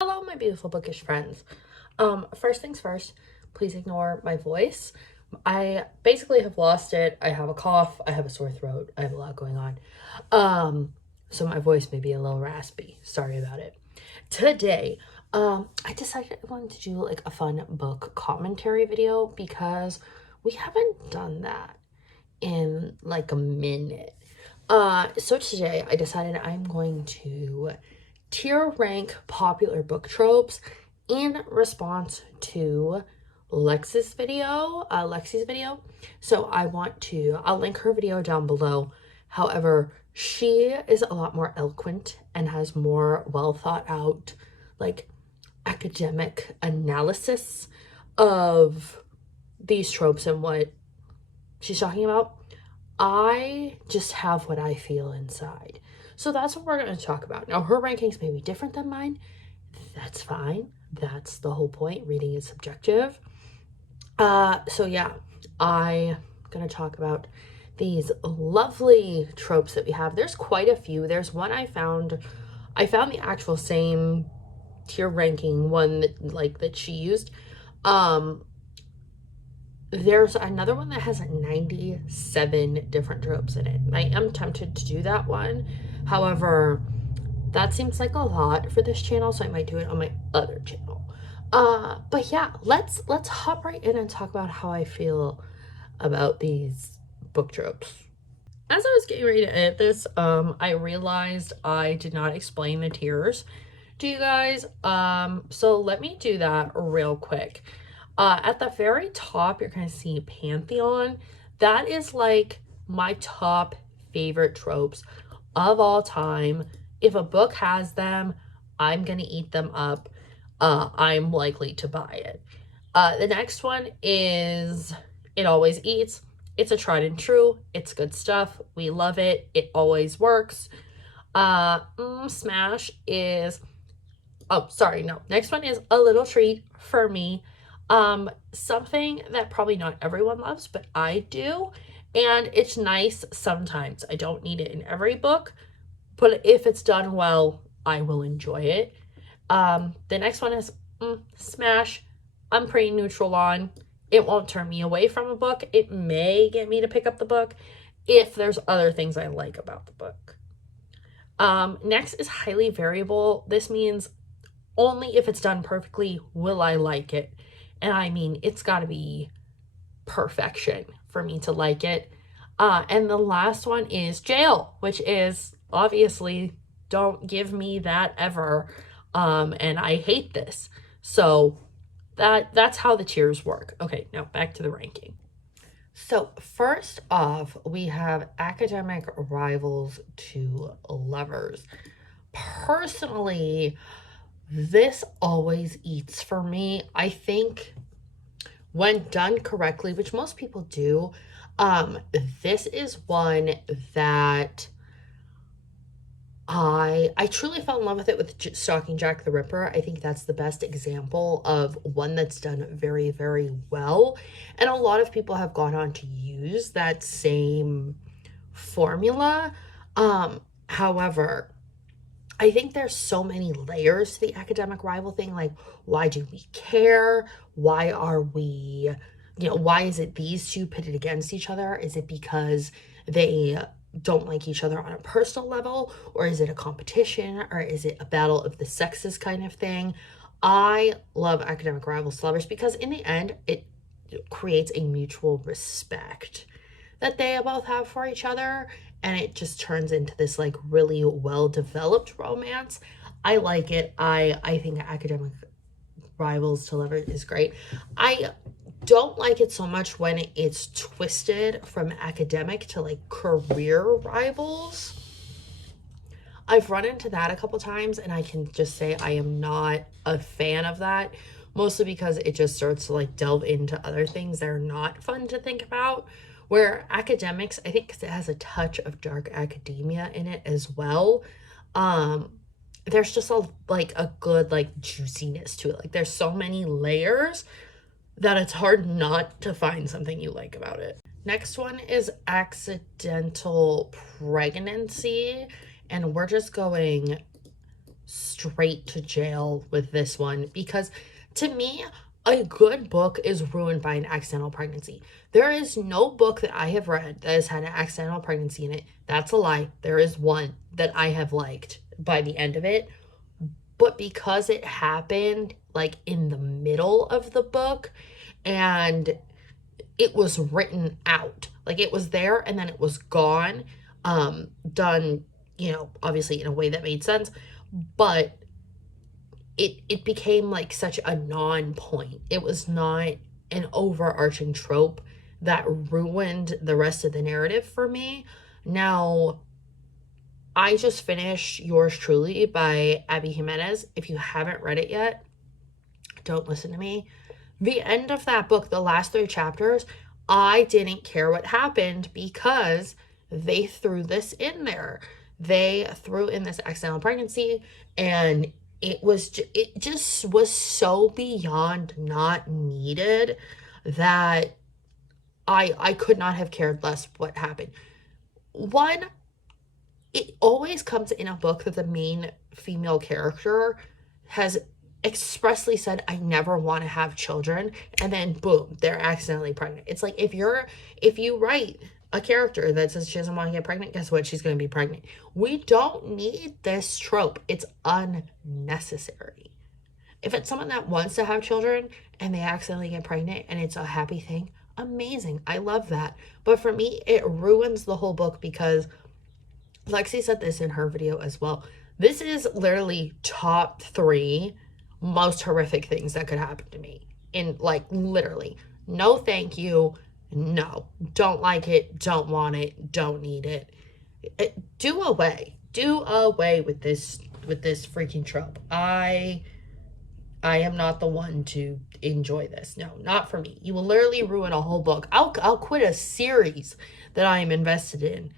Hello, my beautiful bookish friends. First things first, please ignore my voice. I basically have lost it. I have a cough, I have a sore throat, I have a lot going on. So my voice may be a little raspy. Sorry about it. Today, I decided I wanted to do like a fun book commentary video because we haven't done that in like a minute. So today I decided I'm going to tier rank popular book tropes in response to Lexi's video. So I'll link her video down below. However, she is a lot more eloquent and has more well thought out, like, academic analysis of these tropes and what she's talking about. I just have what I feel inside. So that's what we're going to talk about. Now, her rankings may be different than mine. That's fine. That's the whole point. Reading is subjective. So yeah, I'm going to talk about these lovely tropes that we have. There's quite a few. There's one I found the actual same tier ranking one that she used. There's another one that has 97 different tropes in it. I am tempted to do that one. However, that seems like a lot for this channel, so I might do it on my other channel. But yeah, let's hop right in and talk about how I feel about these book tropes. As I was getting ready to edit this, I realized I did not explain the tiers to you guys. So let me do that real quick. At the very top, you're going to see Pantheon. That is like my top favorite tropes of all time. If a book has them, I'm going to eat them up. I'm likely to buy it. The next one is It Always Eats. It's a tried and true. It's good stuff. We love it. It always works. Smash is... Oh, sorry, no. Next one is A Little Treat for Me. Something that probably not everyone loves, but I do, and it's nice sometimes. I don't need it in every book, but if it's done well, I will enjoy it. The next one is Smash. I'm pretty neutral on. It won't turn me away from a book. It may get me to pick up the book if there's other things I like about the book. Next is Highly Variable. This means only if it's done perfectly will I like it. And I mean, it's got to be perfection for me to like it. And the last one is Jail, which is obviously don't give me that ever. And I hate this. So that's how the tiers work. Okay, now back to the ranking. So first off, we have academic rivals to lovers. Personally, this always eats for me. I think when done correctly, which most people do, this is one that I truly fell in love with it with Stalking Jack the Ripper. I think that's the best example of one that's done very, very well. And a lot of people have gone on to use that same formula. However, I think there's so many layers to the academic rival thing. Like, why do we care? Why are we, why is it these two pitted against each other? Is it because they don't like each other on a personal level? Or is it a competition? Or is it a battle of the sexes kind of thing? I love academic rivals to lovers because in the end, it creates a mutual respect that they both have for each other. And it just turns into this like really well-developed romance. I like it. I think academic rivals to lovers is great. I don't like it so much when it's twisted from academic to like career rivals. I've run into that a couple times and I can just say I am not a fan of that, mostly because it just starts to like delve into other things that are not fun to think about. Where academics, I think because it has a touch of dark academia in it as well, there's just a good like juiciness to it. Like there's so many layers that it's hard not to find something you like about it. Next one is Accidental Pregnancy, and we're just going straight to jail with this one, because to me, a good book is ruined by an accidental pregnancy. There is no book that I have read that has had an accidental pregnancy in it. That's a lie. There is one that I have liked by the end of it. But because it happened like in the middle of the book and it was written out, like it was there and then it was gone, done, you know, obviously in a way that made sense, but it became like such a non-point. It was not an overarching trope that ruined the rest of the narrative for me. Now, I just finished Yours Truly by Abby Jimenez. If you haven't read it yet, don't listen to me. The end of that book, the last 3 chapters, I didn't care what happened because they threw this in there. They threw in this accidental pregnancy, and it just was so beyond not needed that I could not have cared less what happened. One, it always comes in a book that the main female character has expressly said, I never want to have children, and then boom, they're accidentally pregnant. It's like if you write a character that says she doesn't want to get pregnant, guess what? She's going to be pregnant. We don't need this trope. It's unnecessary. If it's someone that wants to have children and they accidentally get pregnant and it's a happy thing, amazing. I love that. But for me, it ruins the whole book because Lexi said this in her video as well. This is literally top 3 most horrific things that could happen to me. In like literally, no thank you, no, don't like it, don't want it, don't need it. Do away with this freaking trope. I am not the one to enjoy this. No, not for me. You will literally ruin a whole book. I'll quit a series that I am invested in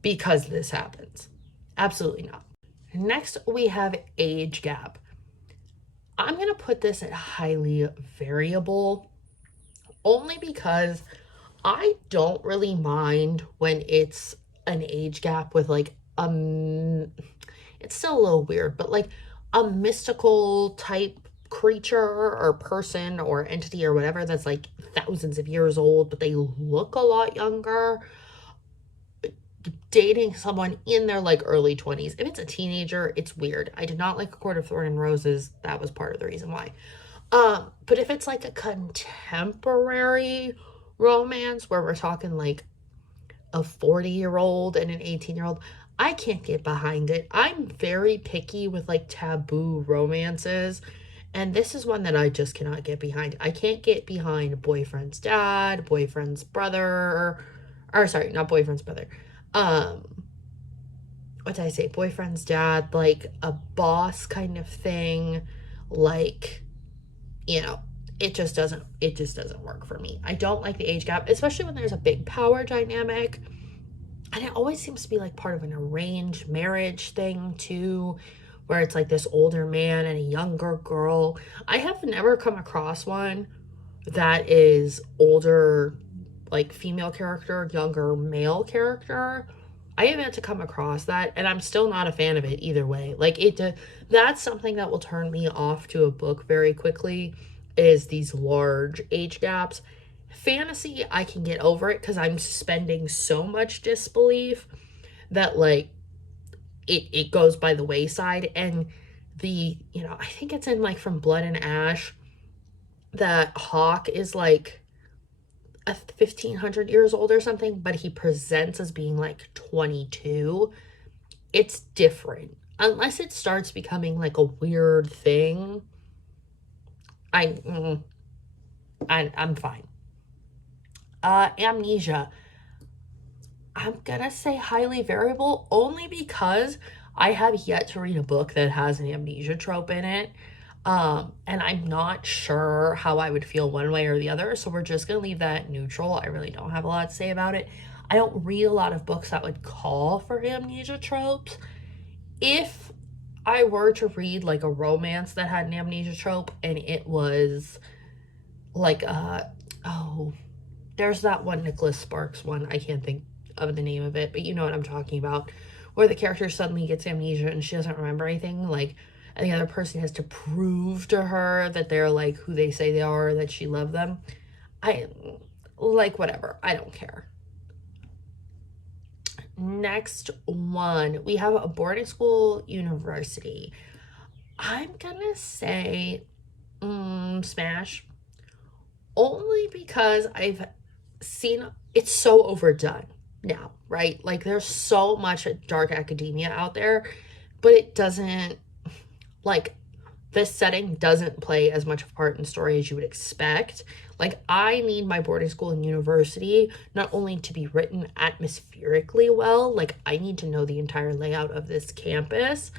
because this happens. Absolutely not. Next, we have age gap. I'm going to put this at highly variable only because I don't really mind when it's an age gap with like, it's still a little weird, but like a mystical type creature or person or entity or whatever that's like thousands of years old, but they look a lot younger. Dating someone in their like early 20s. If it's a teenager, it's weird. I did not like A Court of Thorn and Roses. That was part of the reason why. But if it's like a contemporary romance where we're talking like a 40-year-old and an 18-year-old, I can't get behind it. I'm very picky with like taboo romances, and this is one that I just cannot get behind. I can't get behind boyfriend's dad, boyfriend's brother, or sorry, not boyfriend's brother. What did I say? Boyfriend's dad, like a boss kind of thing. Like, you know, it just doesn't work for me. I don't like the age gap, especially when there's a big power dynamic. And it always seems to be like part of an arranged marriage thing too, where it's like this older man and a younger girl. I have never come across one that is older, like female character, younger male character. I have yet to come across that, and I'm still not a fan of it either way. Like that's something that will turn me off to a book very quickly, is these large age gaps. Fantasy, I can get over it because I'm suspending so much disbelief that like it goes by the wayside. And I think it's in like From Blood and Ash that Hawk is like 1,500 years old or something, but he presents as being like 22. It's different. Unless it starts becoming like a weird thing, I'm fine. Amnesia. I'm gonna say highly variable only because I have yet to read a book that has an amnesia trope in it. And I'm not sure how I would feel one way or the other, so we're just gonna leave that neutral. I really don't have a lot to say about it. I don't read a lot of books that would call for amnesia tropes. If I were to read like a romance that had an amnesia trope and it was like there's that one Nicholas Sparks one, I can't think of the name of it, but you know what I'm talking about, where the character suddenly gets amnesia and she doesn't remember anything. Like, and the other person has to prove to her that they're like who they say they are, that she loved them. I like, whatever. I don't care. Next one, we have a boarding school university. I'm gonna say smash, only because I've seen it's so overdone now, right? Like, there's so much dark academia out there, but it doesn't, like, this setting doesn't play as much of a part in the story as you would expect. Like, I need my boarding school and university not only to be written atmospherically well, like, I need to know the entire layout of this campus,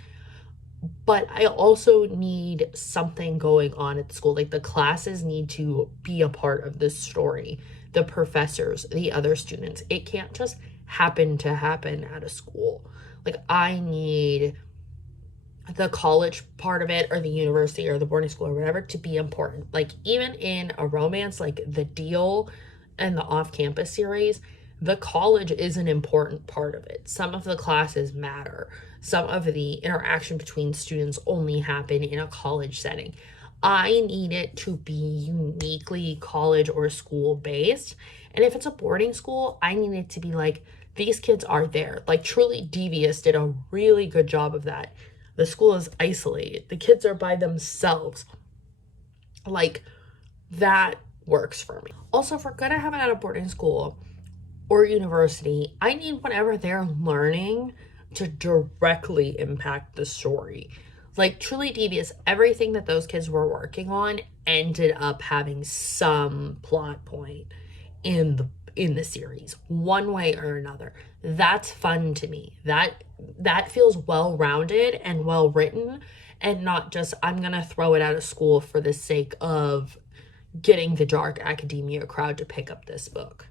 but I also need something going on at the school. Like, the classes need to be a part of this story, the professors, the other students. It can't just happen to happen at a school. Like, I need the college part of it, or the university or the boarding school or whatever, to be important. Like, even in a romance like The Deal and the Off-Campus series, the college is an important part of it. Some of the classes matter. Some of the interaction between students only happen in a college setting. I need it to be uniquely college or school based. And if it's a boarding school, I need it to be like, these kids are there. Like, Truly Devious did a really good job of that. The school is isolated. The kids are by themselves. Like, that works for me. Also, if we're gonna have it at a boarding school or university, I need whatever they're learning to directly impact the story. Like, Truly Devious, everything that those kids were working on ended up having some plot point in the series, one way or another. That's fun to me. That feels well-rounded and well-written, and not just, I'm gonna throw it out of school for the sake of getting the dark academia crowd to pick up this book.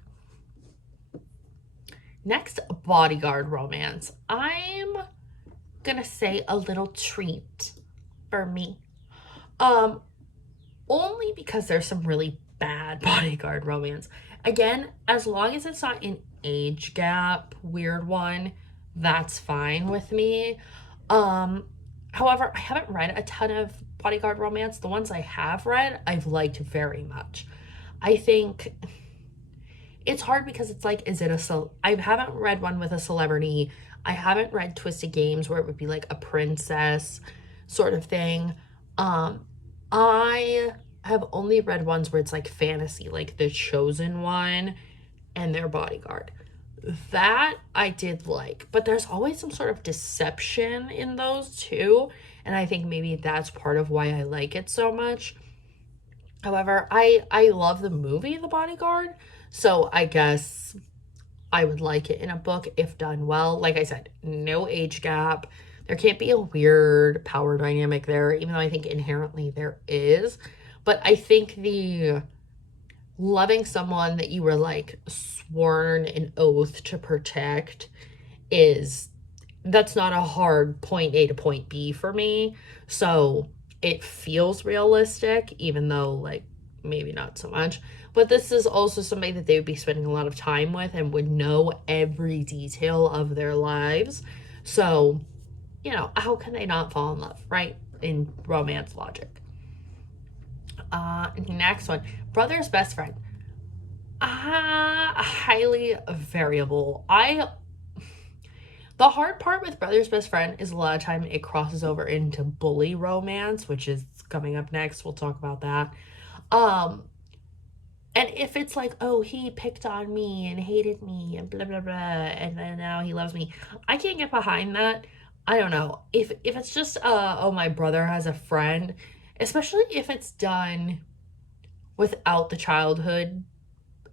Next, bodyguard romance. I'm gonna say a little treat for me. Only because there's some really bad bodyguard romance. Again, as long as it's not an age gap weird one, that's fine with me. However, I haven't read a ton of bodyguard romance. The ones I have read, I've liked very much. I think it's hard because it's like, is it I haven't read one with a celebrity. I haven't read Twisted Games where it would be like a princess sort of thing. I have only read ones where it's like fantasy, like The Chosen One and Their Bodyguard. That I did like, but there's always some sort of deception in those too, and I think maybe that's part of why I like it so much. However, I love the movie The Bodyguard, so I guess I would like it in a book if done well. Like I said, no age gap. There can't be a weird power dynamic there, even though I think inherently there is. But I think the loving someone that you were like sworn an oath to protect that's not a hard point A to point B for me. So it feels realistic, even though like maybe not so much. But this is also somebody that they would be spending a lot of time with and would know every detail of their lives. So, how can they not fall in love, right? In romance logic. Next one, brother's best friend. Highly variable. The hard part with brother's best friend is a lot of time it crosses over into bully romance, which is coming up next. We'll talk about that. And if it's like, oh, he picked on me and hated me and blah, blah, blah, and then now he loves me, I can't get behind that. I don't know. If it's just, oh, my brother has a friend, especially if it's done without the childhood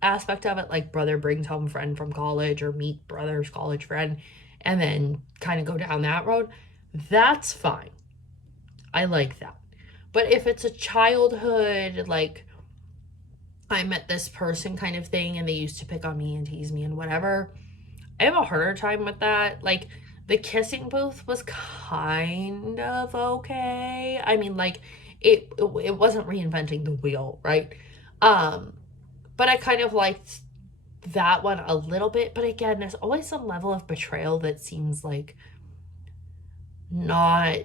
aspect of it, like brother brings home friend from college or meet brother's college friend and then kind of go down that road, that's fine. I like that. But if it's a childhood, like, I met this person kind of thing and they used to pick on me and tease me and whatever, I have a harder time with that. Like, the kissing booth was kind of okay. I mean, like, it wasn't reinventing the wheel, right? But I kind of liked that one a little bit. But again, there's always some level of betrayal that seems like not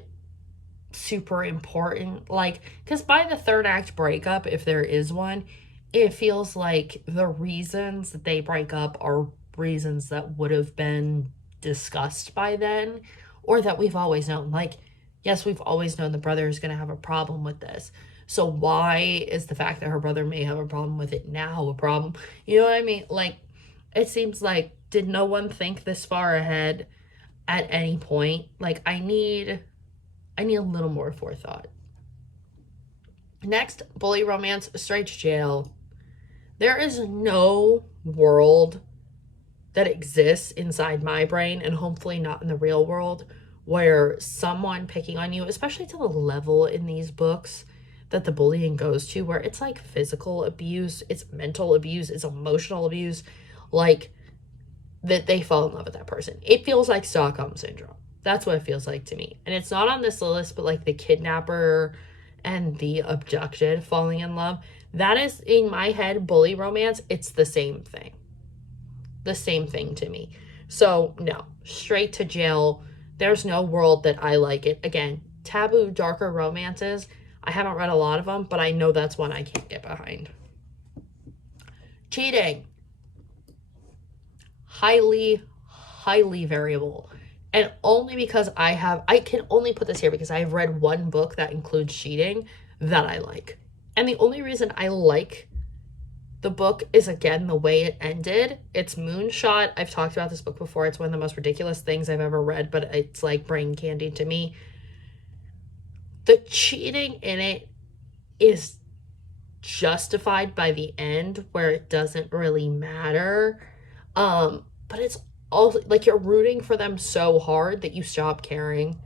super important. Like, because by the third act breakup, if there is one, it feels like the reasons that they break up are reasons that would have been discussed by then, or that we've always known. Like, yes, we've always known the brother is going to have a problem with this. So why is the fact that her brother may have a problem with it now a problem? You know what I mean? Like, it seems like, did no one think this far ahead at any point? Like, I need a little more forethought. Next, bully romance, straight to jail. There is no world that exists inside my brain, and hopefully not in the real world, where someone picking on you, especially to the level in these books that the bullying goes to, where it's like physical abuse, it's mental abuse, it's emotional abuse, like that they fall in love with that person. It feels like Stockholm Syndrome. That's what it feels like to me. And it's not on this list, but like the kidnapper and the abducted falling in love, that is, in my head, bully romance. It's the same thing. The same thing to me. So no, straight to jail. There's no world that I like it. Again, taboo, darker romances. I haven't read a lot of them, but I know that's one I can't get behind. Cheating. Highly, highly variable. And only because I can only put this here because I have read one book that includes cheating that I like. And the only reason I like the book is, again, the way it ended. It's Moonshot. I've talked about this book before. It's one of the most ridiculous things I've ever read, but it's like brain candy to me. The cheating in it is justified by the end, where it doesn't really matter. But it's also like you're rooting for them so hard that you stop caring.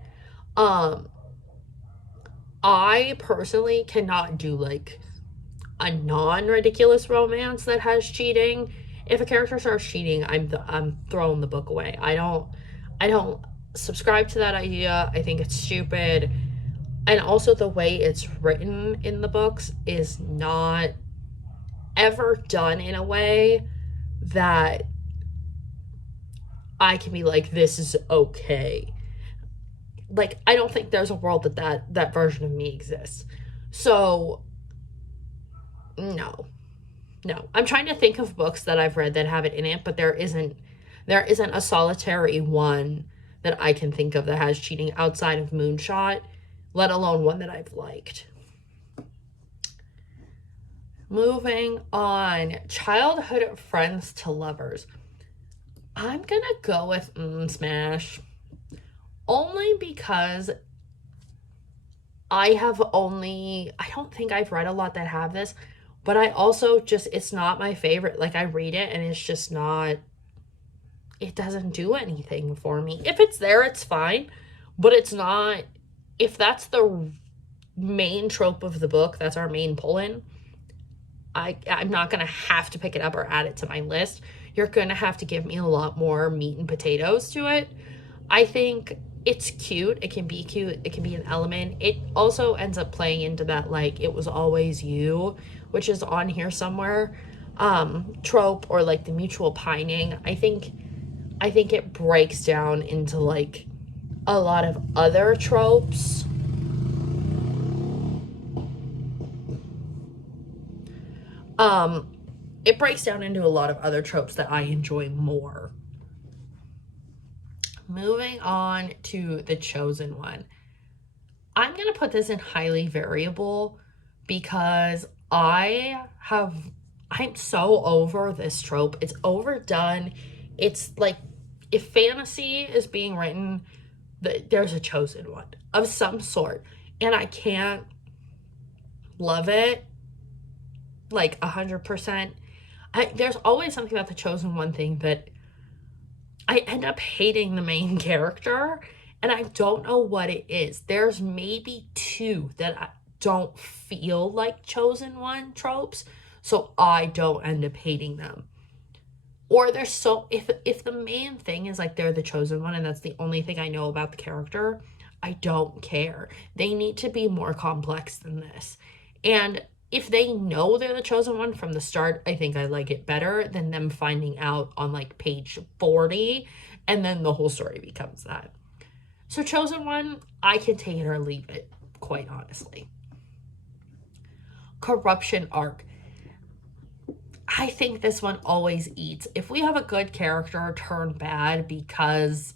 I personally cannot do like a non-ridiculous romance that has cheating. If a character starts cheating, I'm throwing the book away. I don't subscribe to that idea. I think it's stupid. And also the way it's written in the books is not ever done in a way that I can be like, this is okay. Like, I don't think there's a world that version of me exists. So no. I'm trying to think of books that I've read that have it in it, but there isn't a solitary one that I can think of that has cheating outside of Moonshot, let alone one that I've liked. Moving on. Childhood friends to lovers. I'm gonna go with Smash. Only because I don't think I've read a lot that have this, but I also just, it's not my favorite. Like, I read it and it's just not, it doesn't do anything for me. If it's there, it's fine, but it's not, if that's the main trope of the book, that's our main pull-in, I'm not going to have to pick it up or add it to my list. You're going to have to give me a lot more meat and potatoes to it. I think it's cute. It can be cute. It can be an element. It also ends up playing into that, like, it was always you, which is on here somewhere, trope, or like the mutual pining. I think it breaks down into like a lot of other tropes. It breaks down into a lot of other tropes that I enjoy more. Moving on to The Chosen One. I'm going to put this in highly variable because I'm so over this trope. It's overdone. It's like, if fantasy is being written, there's a chosen one of some sort. And I can't love it like 100%. There's always something about the chosen one thing that I end up hating the main character, and I don't know what it is. There's maybe two that I don't feel like chosen one tropes, so I don't end up hating them. Or they're so, if the main thing is like they're the chosen one and that's the only thing I know about the character, I don't care. They need to be more complex than this. And if they know they're the chosen one from the start, I think I like it better than them finding out on like page 40 and then the whole story becomes that. So chosen one, I can take it or leave it. quite honestly. Corruption arc. I think this one always eats. If we have a good character turn bad because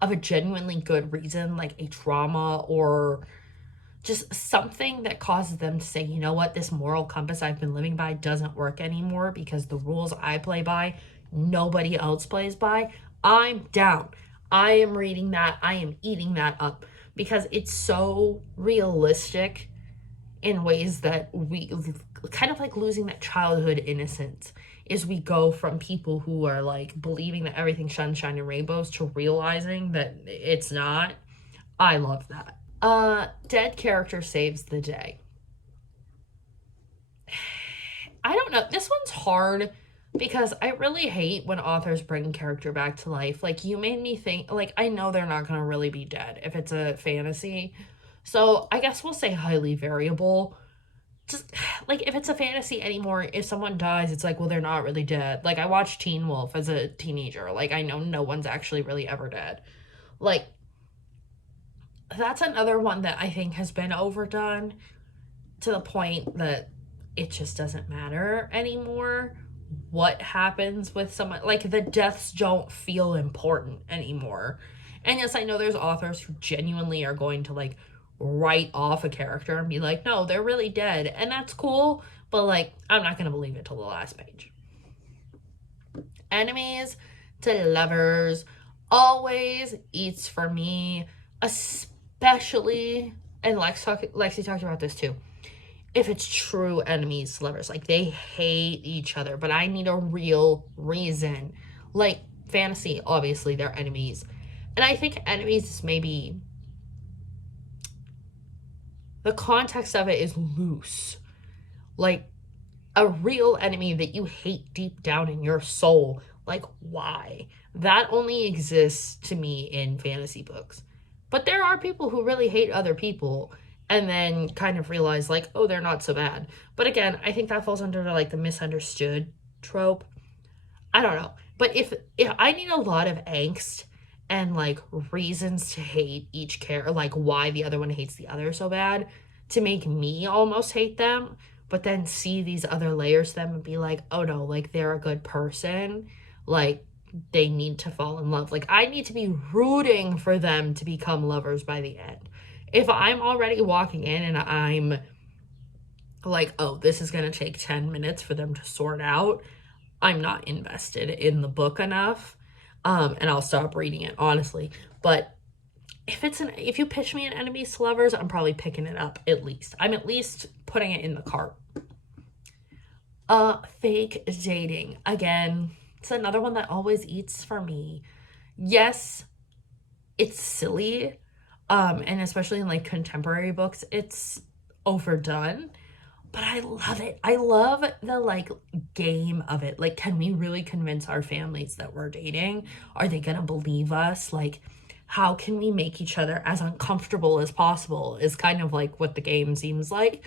of a genuinely good reason, like a trauma or just something that causes them to say, you know what, this moral compass I've been living by doesn't work anymore because the rules I play by, nobody else plays by, I'm down. I am reading that. I am eating that up because it's so realistic in ways that we kind of like losing that childhood innocence is we go from people who are like believing that everything's sunshine and rainbows to realizing that it's not. I love that. Dead character saves the day. I don't know. This one's hard because I really hate when authors bring character back to life. Like, you made me think, like, I know they're not going to really be dead if it's a fantasy. So I guess we'll say highly variable. Just, like, if it's a fantasy anymore, if someone dies, it's like, well, they're not really dead. Like, I watched Teen Wolf as a teenager. Like, I know no one's actually really ever dead. Like, that's another one that I think has been overdone to the point that it just doesn't matter anymore what happens with someone. Like, the deaths don't feel important anymore. And yes, I know there's authors who genuinely are going to, like, write off a character and be like, no, they're really dead. And that's cool, but, like, I'm not going to believe it till the last page. Enemies to lovers always eats for me, especially, and Lexi talked about this too, if it's true enemies to lovers. Like, they hate each other, but I need a real reason. Like, fantasy, obviously, they're enemies. And I think enemies is maybe, the context of it is loose. Like, a real enemy that you hate deep down in your soul. Like, why? That only exists to me in fantasy books. But there are people who really hate other people and then kind of realize, like, oh, they're not so bad. But again, I think that falls under, like, the misunderstood trope. I don't know. But if I need a lot of angst and, like, reasons to hate each character, like, why the other one hates the other so bad, to make me almost hate them, but then see these other layers to them and be like, oh no, like, they're a good person. Like, they need to fall in love. Like, I need to be rooting for them to become lovers by the end. If I'm already walking in and I'm like, oh, this is going to take 10 minutes for them to sort out, I'm not invested in the book enough. And I'll stop reading it, honestly. But if you pitch me an enemies to lovers, I'm probably picking it up at least. I'm at least putting it in the cart. Fake dating. Again, it's another one that always eats for me. Yes, it's silly. And especially in, like, contemporary books, it's overdone. But I love it. I love the, like, game of it. Like, can we really convince our families that we're dating? Are they gonna believe us? Like, how can we make each other as uncomfortable as possible is kind of like what the game seems like.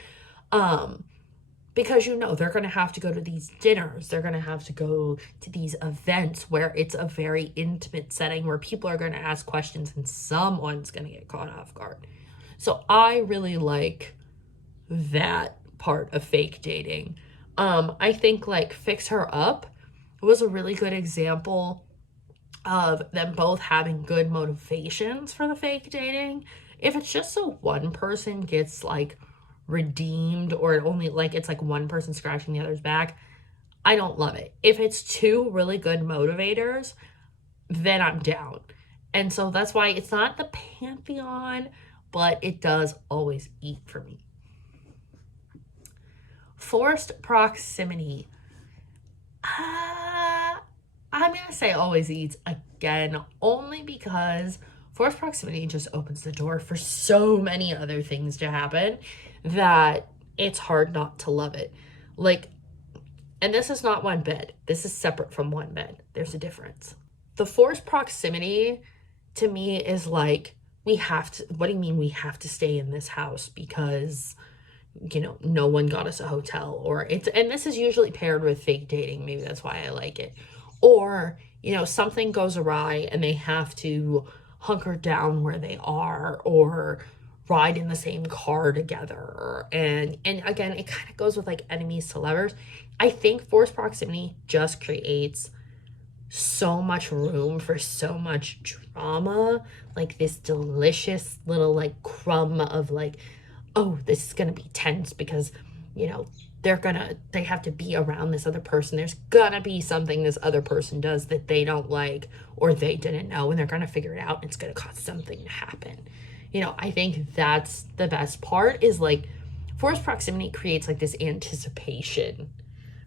Because, you know, they're going to have to go to these dinners. They're going to have to go to these events where it's a very intimate setting where people are going to ask questions and someone's going to get caught off guard. So I really like that part of fake dating. I think, like, Fix Her Up was a really good example of them both having good motivations for the fake dating. If it's just so one person gets, like, redeemed, or it only, like, it's like one person scratching the other's back, I don't love it. If it's two really good motivators, then I'm down. And so that's why it's not the pantheon, but it does always eat for me. Forced proximity. I'm going to say always eats again, only because forced proximity just opens the door for so many other things to happen that it's hard not to love it. Like, and this is not one bed. This is separate from one bed. There's a difference. The forced proximity to me is like, we have to, what do you mean we have to stay in this house because, you know, no one got us a hotel, or it's, and this is usually paired with fake dating. Maybe that's why I like it. Or, you know, something goes awry and they have to hunker down where they are, or ride in the same car together. And again, it kind of goes with like enemies to lovers. I think forced proximity just creates so much room for so much drama, like this delicious little like crumb of like, oh, this is gonna be tense because, you know, they have to be around this other person. There's gonna be something this other person does that they don't like or they didn't know, and they're gonna figure it out and it's gonna cause something to happen. You know, I think that's the best part, is like forced proximity creates like this anticipation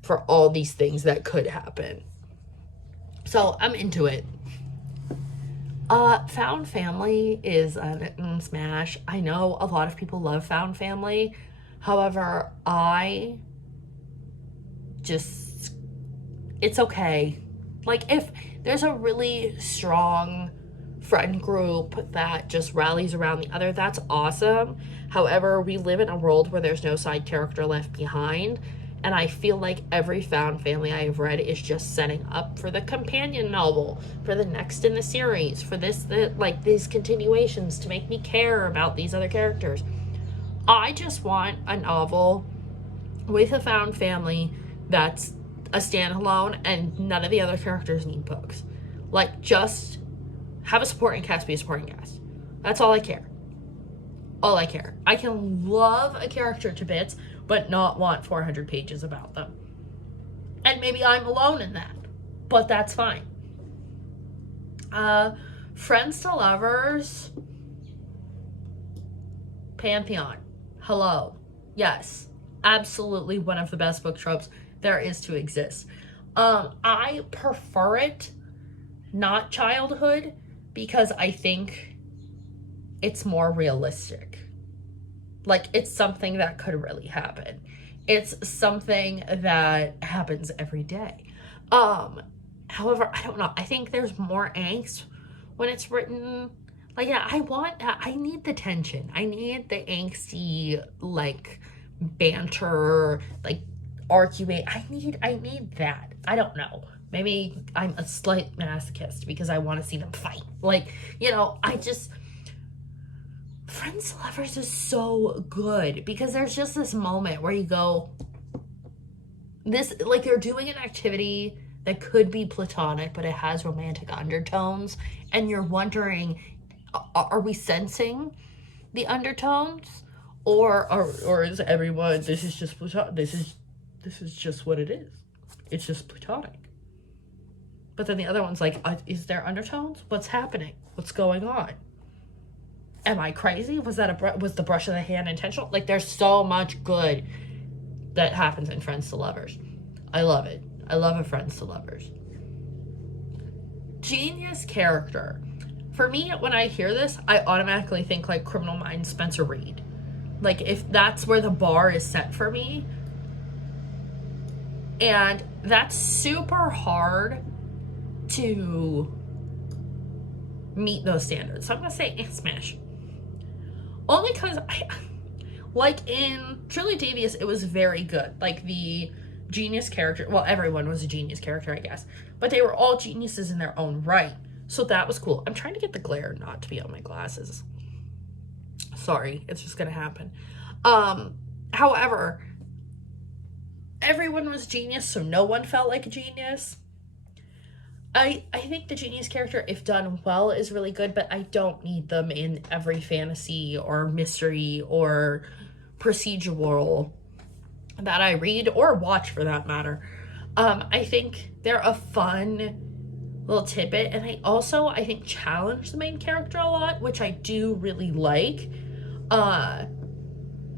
for all these things that could happen. So I'm into it. Found family is a smash. I know a lot of people love found family. However, it's okay. Like, if there's a really strong friend group that just rallies around the other, that's awesome. However, we live in a world where there's no side character left behind. And I feel like every found family I have read is just setting up for the companion novel, for the next in the series, for these continuations to make me care about these other characters. I just want a novel with a found family that's a standalone and none of the other characters need books. Like, just have a supporting cast be a supporting cast. That's all I care. All I care. I can love a character to bits, but not want 400 pages about them. And maybe I'm alone in that, but that's fine. Friends to lovers, Pantheon. Hello. Yes, absolutely one of the best book tropes there is to exist. I prefer it not childhood because I think it's more realistic. Like, it's something that could really happen. It's something that happens every day. However, I don't know. I think there's more angst when it's written. Like, yeah, I need the tension. I need the angsty, like, banter, like, arguing. I need that. I don't know. Maybe I'm a slight masochist because I want to see them fight. Like, you know, Friends to Lovers is so good because there's just this moment where you go, like, they're doing an activity that could be platonic, but it has romantic undertones, and you're wondering, are we sensing the undertones, or is everyone, this is just platonic, this is just what it is, it's just platonic. But then the other one's like, is there undertones? What's happening? What's going on? Am I crazy? Was the brush of the hand intentional? Like, there's so much good that happens in Friends to Lovers. I love it. I love a Friends to Lovers. Genius character. For me, when I hear this, I automatically think like Criminal Minds Spencer Reid. Like, if that's where the bar is set for me. And that's super hard to meet those standards. So I'm going to say Smash. Only because, like in Truly Devious, it was very good. Like, the genius character, well, everyone was a genius character, I guess. But they were all geniuses in their own right. So that was cool. I'm trying to get the glare not to be on my glasses. Sorry, it's just going to happen. However, everyone was genius, so no one felt like a genius. I think the genius character, if done well, is really good, but I don't need them in every fantasy or mystery or procedural that I read or watch, for that matter. I think they're a fun little tidbit, and I think challenge the main character a lot, which I do really like. But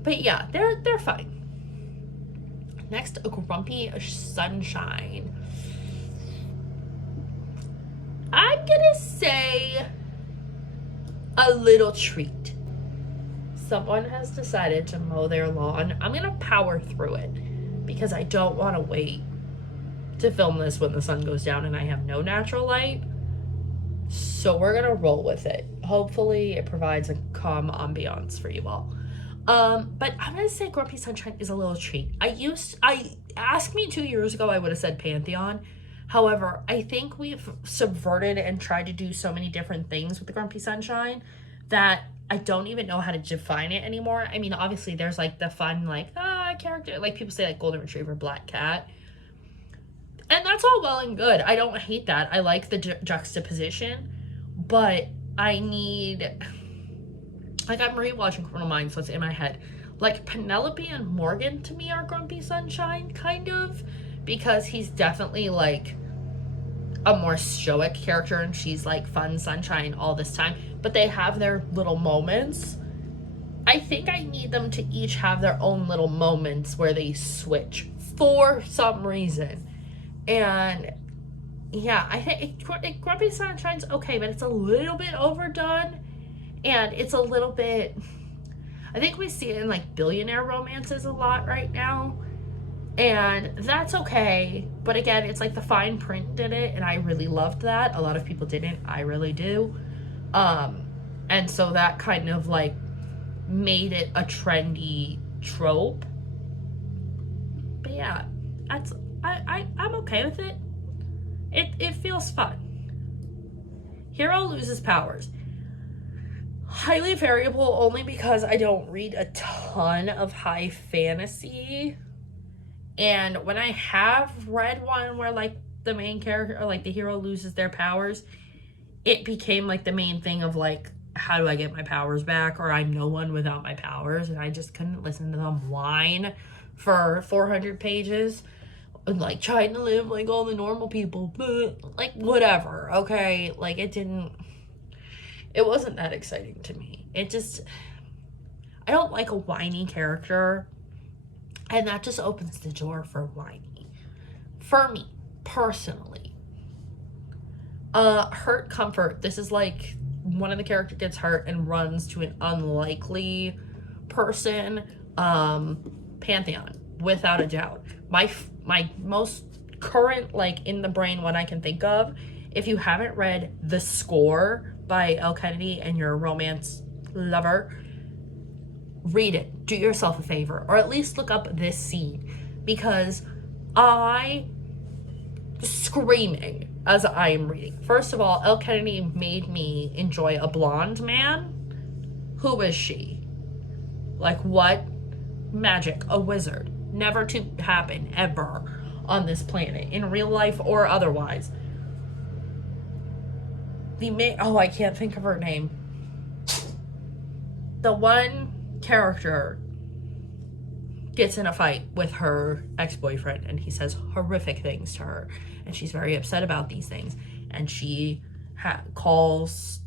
yeah, they're fine. Next, a Grumpy Sunshine. I'm gonna say a little treat. Someone has decided to mow their lawn. I'm gonna power through it because I don't want to wait to film this when the sun goes down and I have no natural light. So we're gonna roll with it. Hopefully it provides a calm ambiance for you all. But I'm gonna say Grumpy Sunshine is a little treat. Asked me 2 years ago, I would have said Pantheon. However, I think we've subverted and tried to do so many different things with the Grumpy Sunshine that I don't even know how to define it anymore. I mean, obviously there's like the fun, like, character, like people say like golden retriever, black cat. And that's all well and good. I don't hate that. I like the juxtaposition, but I need, like, I'm rewatching Criminal Minds, so it's in my head. Like, Penelope and Morgan to me are Grumpy Sunshine, kind of, because he's definitely like a more stoic character and she's like fun sunshine all this time, but they have their little moments. I think I need them to each have their own little moments where they switch for some reason. And yeah, I think Grumpy Sunshine's okay, but it's a little bit overdone, and it's a little bit, I think we see it in like billionaire romances a lot right now, and that's okay. But again, it's like the fine print did it, and I really loved that. A lot of people didn't. I really do. And so that kind of like made it a trendy trope. But yeah, that's, I'm okay with it. It feels fun. Hero loses powers. Highly variable, only because I don't read a ton of high fantasy. And when I have read one where like the main character or like the hero loses their powers, it became like the main thing of like, how do I get my powers back? Or I'm no one without my powers. And I just couldn't listen to them whine for 400 pages. And like trying to live like all the normal people. But like whatever, okay? Like it wasn't that exciting to me. I don't like a whiny character. And that just opens the door for whiny. For me, personally. Hurt Comfort. This is like one of the characters gets hurt and runs to an unlikely person. Pantheon, without a doubt. My most current, like, in the brain one I can think of, if you haven't read The Score by Elle Kennedy and you're a romance lover, read it. Do yourself a favor. Or at least look up this scene. Because screaming as I am reading. First of all, Elle Kennedy made me enjoy a blonde man. Who is she? Like, what? Magic. A wizard. Never to happen, ever, on this planet. In real life or otherwise. I can't think of her name. The one character gets in a fight with her ex-boyfriend and he says horrific things to her and she's very upset about these things, and she calls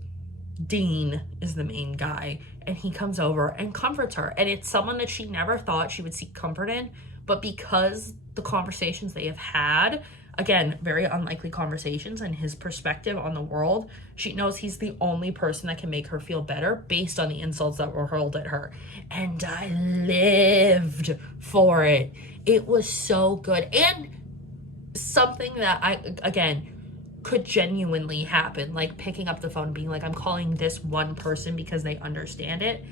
Dean, is the main guy, and he comes over and comforts her, and it's someone that she never thought she would seek comfort in, but because the conversations they have had, again, very unlikely conversations, and his perspective on the world, she knows he's the only person that can make her feel better based on the insults that were hurled at her. And I lived for it. It was so good. And something that could genuinely happen, like picking up the phone and being like, I'm calling this one person because they understand it.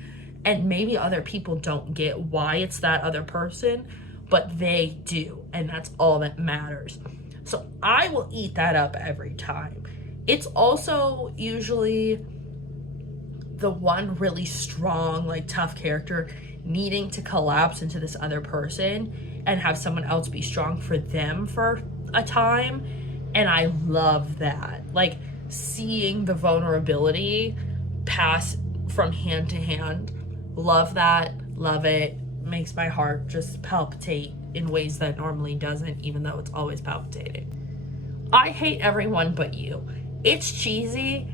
And maybe other people don't get why it's that other person, but they do. And that's all that matters. So I will eat that up every time. It's also usually the one really strong, like tough character needing to collapse into this other person and have someone else be strong for them for a time. And I love that. Like seeing the vulnerability pass from hand to hand. Love that. Love it. Makes my heart just palpitate in ways that normally doesn't, even though it's always palpitating. I Hate Everyone But You. It's cheesy.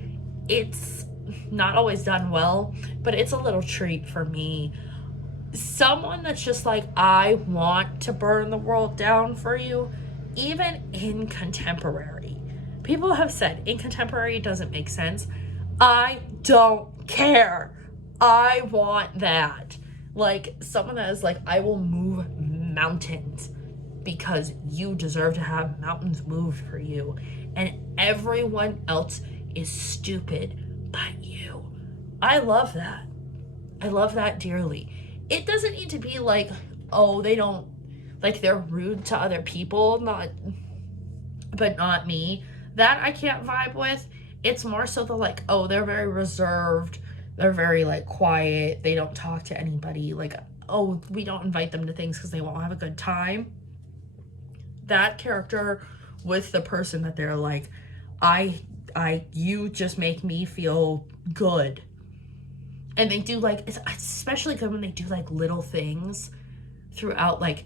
It's not always done well, but it's a little treat for me. Someone that's just like, I want to burn the world down for you, even in contemporary. People have said in contemporary it doesn't make sense. I don't care. I want that. Like someone that is like, I will move mountains because you deserve to have mountains moved for you, and everyone else is stupid but you. I love that. I love that dearly. It doesn't need to be like, oh, they don't, like they're rude to other people, but not me. That I can't vibe with. It's more so the like, oh, they're very reserved. They're very, like, quiet. They don't talk to anybody. Like, oh, we don't invite them to things because they won't have a good time. That character with the person that they're like, you just make me feel good. And they do, like, it's especially good when they do, like, little things throughout, like,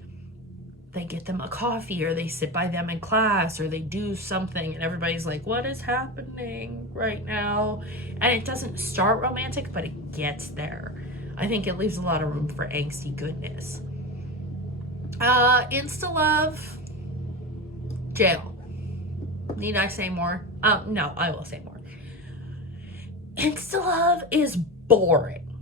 they get them a coffee, or they sit by them in class, or they do something, and everybody's like, what is happening right now? And it doesn't start romantic, but it gets there. I think it leaves a lot of room for angsty goodness. Insta love, jail. Need I say more? No, I will say more. Insta love is boring.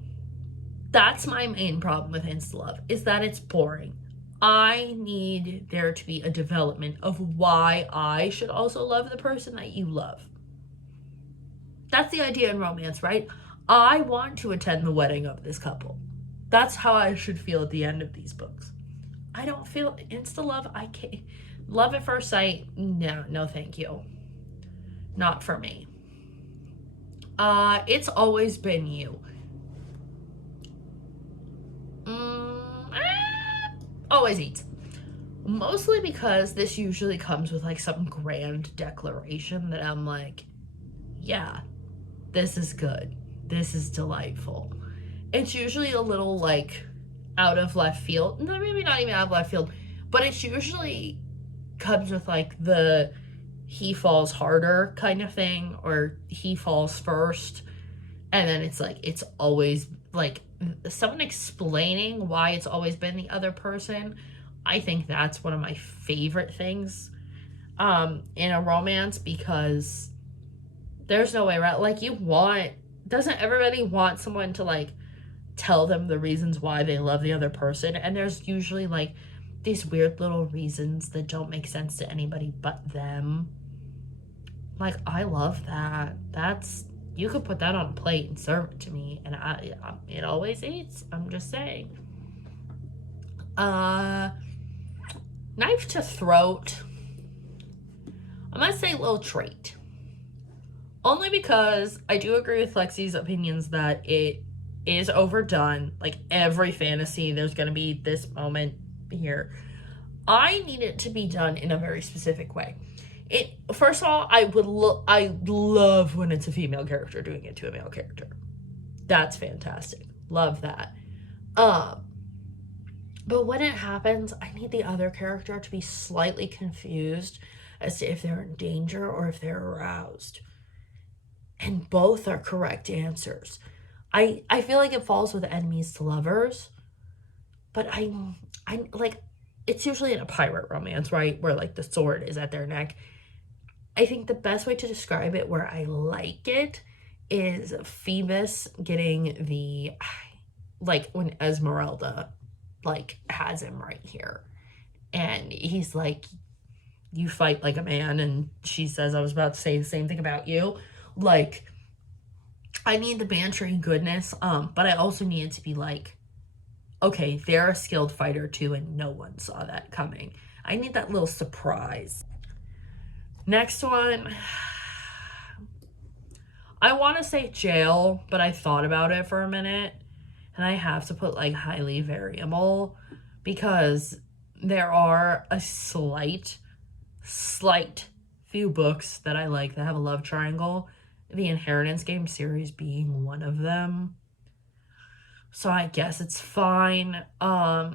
That's my main problem with insta love, is that it's boring. I need there to be a development of why I should also love the person that you love. That's the idea in romance, right? I want to attend the wedding of this couple. That's how I should feel at the end of these books. I don't feel insta love. I can't. Love at first sight, no thank you. Not for me. It's always been you. Always eats. Mostly because this usually comes with, like, some grand declaration that I'm like, yeah, this is good. This is delightful. It's usually a little, like, out of left field. No, maybe not even out of left field, but it's usually comes with, like, the he falls harder kind of thing, or he falls first, and then it's like, it's always, like, someone explaining why it's always been the other person. I think that's one of my favorite things in a romance, because there's no way around. Like, doesn't everybody want someone to, like, tell them the reasons why they love the other person? And there's usually, like, these weird little reasons that don't make sense to anybody but them. Like, I love that. You could put that on a plate and serve it to me, and it always eats. I'm just saying. Knife to throat. I'm gonna say little trait. Only because I do agree with Lexi's opinions that it is overdone. Like, every fantasy, there's gonna be this moment here. I need it to be done in a very specific way. First of all, I love when it's a female character doing it to a male character. That's fantastic. Love that. But when it happens, I need the other character to be slightly confused as to if they're in danger or if they're aroused. And both are correct answers. I feel like it falls with enemies to lovers, but I like, it's usually in a pirate romance, right? Where, like, the sword is at their neck. I think the best way to describe it where I like it is Phoebus getting the, like, when Esmeralda, like, has him right here. And he's like, you fight like a man. And she says, I was about to say the same thing about you. Like, I need the bantering goodness, but I also need it to be like, okay, they're a skilled fighter too, and no one saw that coming. I need that little surprise. Next one, I want to say jail, but I thought about it for a minute, and I have to put, like, highly variable, because there are a slight few books that I like that have a love triangle, the Inheritance Game series being one of them. So I guess it's fine. My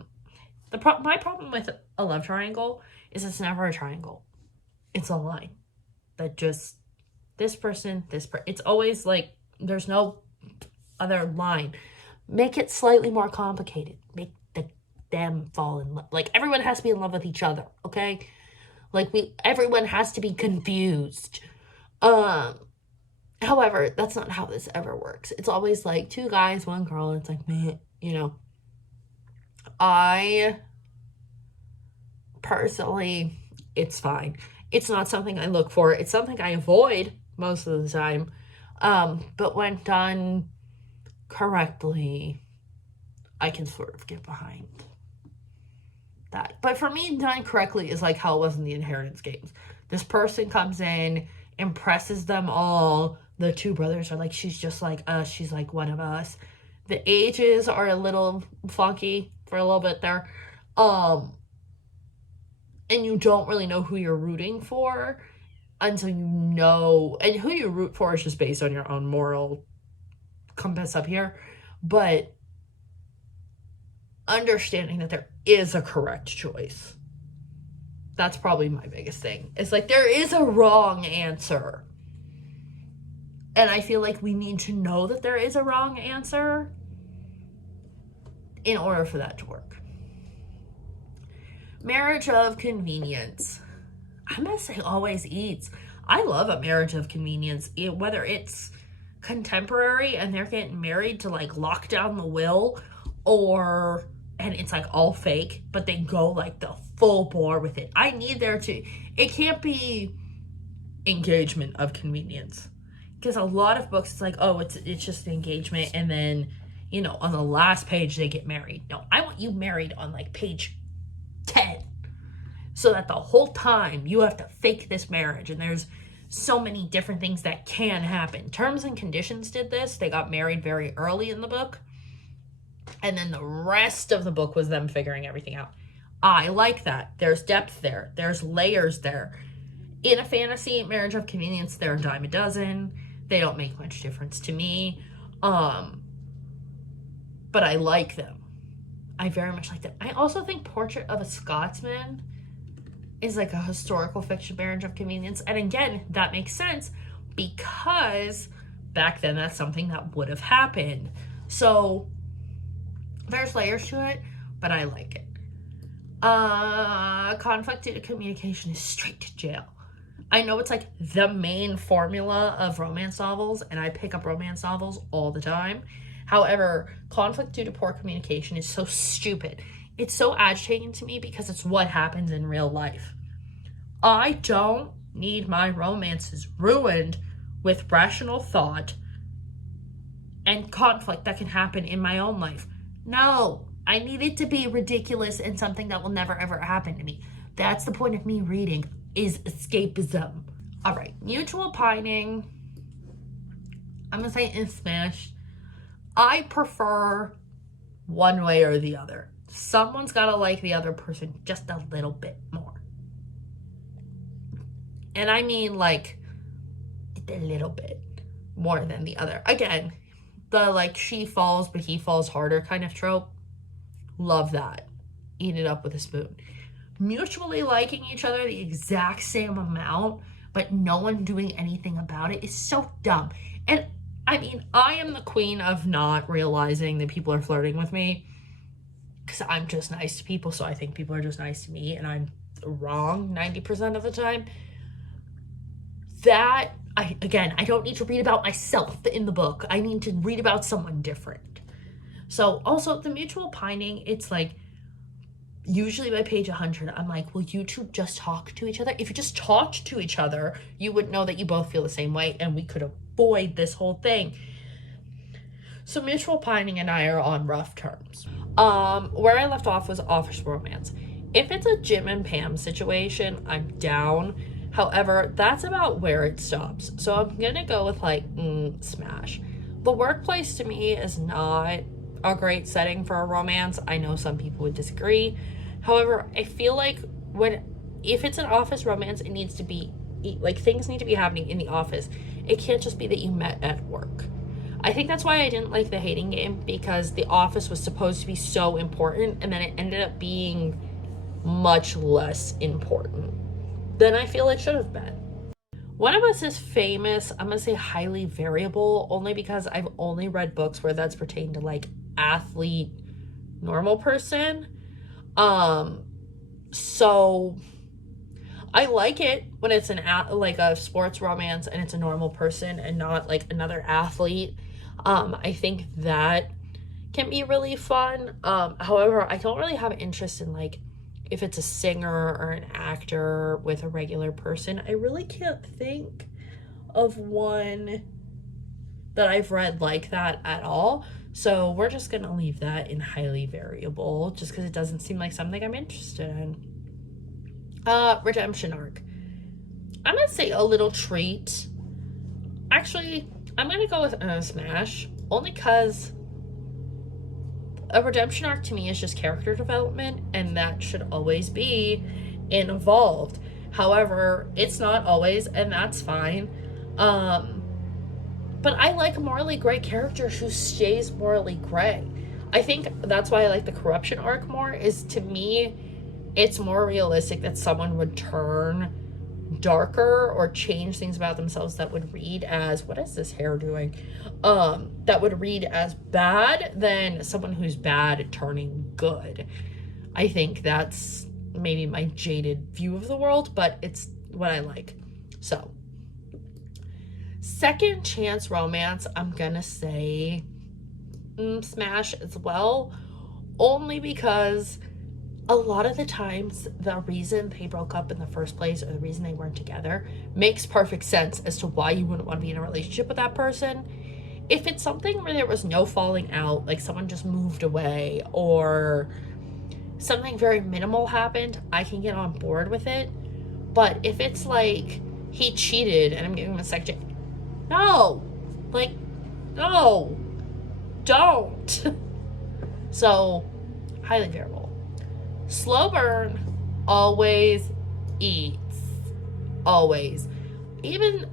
problem with a love triangle is it's never a triangle. It's a line that just, this person, it's always like, there's no other line. Make it slightly more complicated. Make them fall in love. Like, everyone has to be in love with each other, okay? Like, everyone has to be confused. However, that's not how this ever works. It's always like 2 guys, 1 girl, and it's like, meh, you know. I personally, it's fine. It's not something I look for. It's something I avoid most of the time. But when done correctly, I can sort of get behind that. But for me, done correctly is like how it was in the Inheritance Games. This person comes in, impresses them all, the two brothers are like, she's just like us, she's like one of us. The ages are a little funky for a little bit there. And you don't really know who you're rooting for until you know, and who you root for is just based on your own moral compass up here. But understanding that there is a correct choice. That's probably my biggest thing. It's like, there is a wrong answer. And I feel like we need to know that there is a wrong answer in order for that to work. Marriage of convenience. I'm going to say always eats. I love a marriage of convenience, whether it's contemporary and they're getting married to like lock down the will, or and it's like all fake, but they go like the full bore with it. I need there to, it can't be engagement of convenience, because a lot of books it's like, oh, it's just an engagement, and then, you know, on the last page they get married. No, I want you married on like page 10, so that the whole time you have to fake this marriage. And there's so many different things that can happen. Terms and Conditions did this. They got married very early in the book, and then the rest of the book was them figuring everything out. I like that. There's depth there. There's layers there. In a fantasy marriage of convenience, they're a dime a dozen. They don't make much difference to me. But I like them. I very much like them. I also think Portrait of a Scotsman is like a historical fiction marriage of convenience. And again, that makes sense because back then that's something that would have happened. So there's layers to it, but I like it. Conflict due to communication is straight to jail. I know it's like the main formula of romance novels, and I pick up romance novels all the time. However, conflict due to poor communication is so stupid. It's so agitating to me because it's what happens in real life. I don't need my romances ruined with rational thought and conflict that can happen in my own life. No, I need it to be ridiculous and something that will never ever happen to me. That's the point of me reading, is escapism. All right, mutual pining. I'm gonna say in Spanish. I prefer one way or the other. Someone's gotta like the other person just a little bit more. And I mean like a little bit more than the other. Again, the like she falls but he falls harder kind of trope. Love that. Eat it up with a spoon. Mutually liking each other the exact same amount, but no one doing anything about it is so dumb. And I mean, I am the queen of not realizing that people are flirting with me because I'm just nice to people, so I think people are just nice to me, and I'm wrong 90% of the time. I don't need to read about myself in the book. I need to read about someone different. So also the mutual pining, it's like usually by page 100, I'm like, will you two just talk to each other? If you just talked to each other, you would know that you both feel the same way and we could avoid this whole thing. So mutual pining and I are on rough terms. Where I left off was office romance. If it's a Jim and Pam situation, I'm down. However, that's about where it stops. So I'm gonna go with like, smash. The workplace to me is not a great setting for a romance. I know some people would disagree. However, I feel like if it's an office romance, it needs to be like things need to be happening in the office. It can't just be that you met at work. I think that's why I didn't like The Hating Game, because the office was supposed to be so important and then it ended up being much less important than I feel it should have been. One of us is famous. I'm gonna say highly variable, only because I've only read books where that's pertained to like athlete, normal person. So I like it when it's like a sports romance and it's a normal person and not like another athlete. I think that can be really fun. However, I don't really have interest in like if it's a singer or an actor with a regular person. I really can't think of one that I've read like that at all. So we're just gonna leave that in highly variable just because it doesn't seem like something I'm interested in. Redemption arc. I'm gonna say a little treat. Actually, I'm going to go with Smash, only because a redemption arc to me is just character development, and that should always be involved. However, it's not always, and that's fine. Um, but I like morally gray characters who stays morally gray. I think that's why I like the corruption arc more, is to me, it's more realistic that someone would turn darker or change things about themselves that would read as, what is this hair doing? That would read as bad than someone who's bad turning good. I think that's maybe my jaded view of the world, but it's what I like. So, second chance romance, I'm gonna say Smash as well, only because a lot of the times the reason they broke up in the first place, or the reason they weren't together, makes perfect sense as to why you wouldn't want to be in a relationship with that person. If it's something where there was no falling out, like someone just moved away or something very minimal happened, I can get on board with it. But if it's like he cheated and I'm giving him a second, no, like, no, don't. So, highly variable. Slow burn always eats. Always. Even,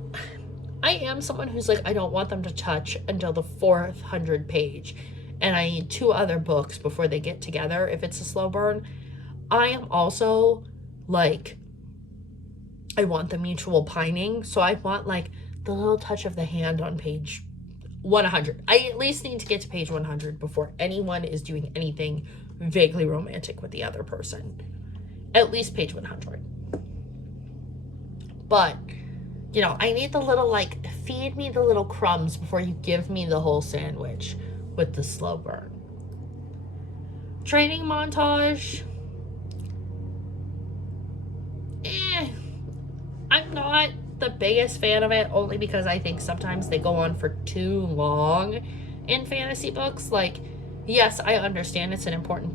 I am someone who's like, I don't want them to touch until the 400 page. And I need 2 other books before they get together if it's a slow burn. I am also like, I want the mutual pining. So I want like the little touch of the hand on page 100. I at least need to get to page 100 before anyone is doing anything vaguely romantic with the other person. At least page 100. But, you know, I need the little, like, feed me the little crumbs before you give me the whole sandwich with the slow burn. Training montage. I'm not the biggest fan of it, only because I think sometimes they go on for too long in fantasy books. Like, yes, I understand it's an important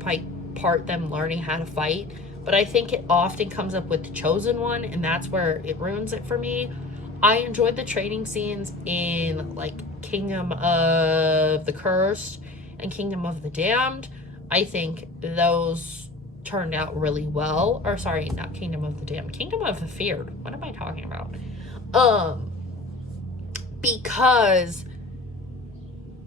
part them learning how to fight, but I think it often comes up with the chosen one, and that's where it ruins it for me. I enjoyed the training scenes in like Kingdom of the Cursed and Kingdom of the Damned. I think those turned out really well. Or sorry, not Kingdom of the Damned, Kingdom of the Feared. What am I talking about? Because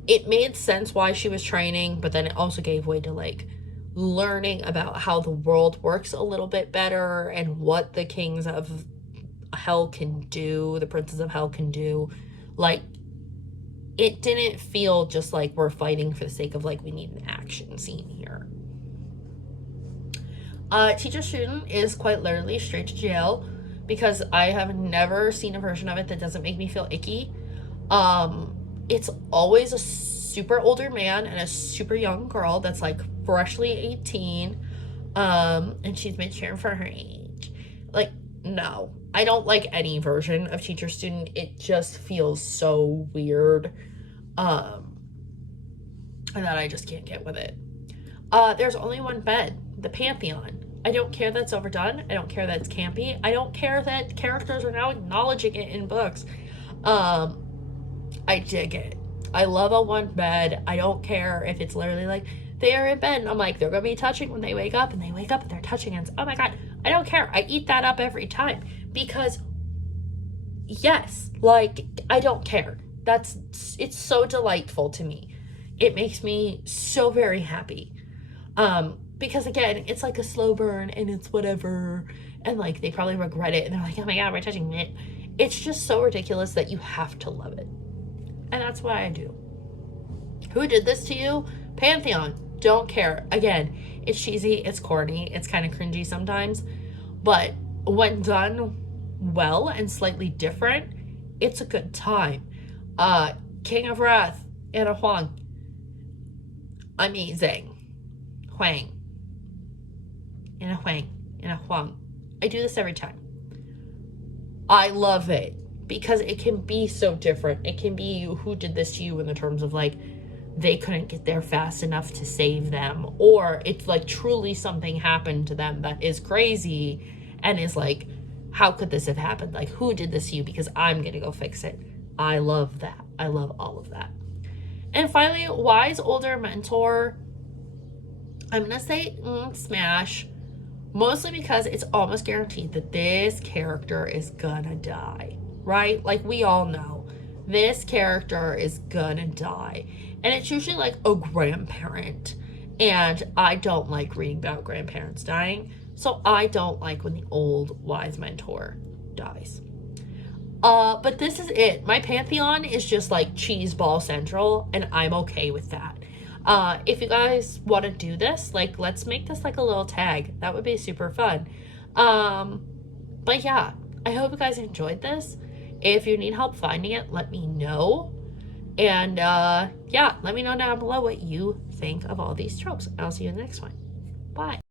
it made sense why she was training, but then it also gave way to like learning about how the world works a little bit better and what the kings of hell can do, the princes of hell can do. Like, it didn't feel just like we're fighting for the sake of like we need an action scene here. Teacher Student is quite literally straight to jail, because I have never seen a version of it that doesn't make me feel icky. It's always a super older man and a super young girl that's like freshly 18, and she's mature for her age. Like, no, I don't like any version of Teacher Student. It just feels so weird, and that I just can't get with it. There's only one bed, the Pantheon. I don't care that's overdone. I don't care that it's campy. I don't care that characters are now acknowledging it in books. I dig it. I love a one bed. I don't care if it's literally like they are in bed and I'm like, they're gonna be touching when they wake up, and they wake up and they're touching, and oh my god, I don't care. I eat that up every time, because yes, like, I don't care. It's so delightful to me. It makes me so very happy. Because again, it's like a slow burn and it's whatever, and like they probably regret it and they're like, oh my god, we're touching it. It's just so ridiculous that you have to love it. And that's why I do. Who did this to you? Pantheon. Don't care. Again, it's cheesy, it's corny, it's kind of cringy sometimes, but when done well and slightly different, it's a good time. King of Wrath, Anna Huang. Amazing. Huang. Anna Huang. Anna Huang. I do this every time. I love it because it can be so different. It can be who did this to you in the terms of like they couldn't get there fast enough to save them, or it's like truly something happened to them that is crazy and is like, how could this have happened? Like, who did this to you? Because I'm gonna go fix it. I love that. I love all of that. And finally, wise older mentor. I'm going to say smash, mostly because it's almost guaranteed that this character is gonna die, right? Like, we all know this character is gonna die. And it's usually like a grandparent. And I don't like reading about grandparents dying. So I don't like when the old wise mentor dies. But this is it. My pantheon is just like cheese ball central, and I'm okay with that. If you guys want to do this, like, let's make this like a little tag. That would be super fun. But yeah, I hope you guys enjoyed this. If you need help finding it, let me know. And yeah, let me know down below what you think of all these tropes. I'll see you in the next one. Bye.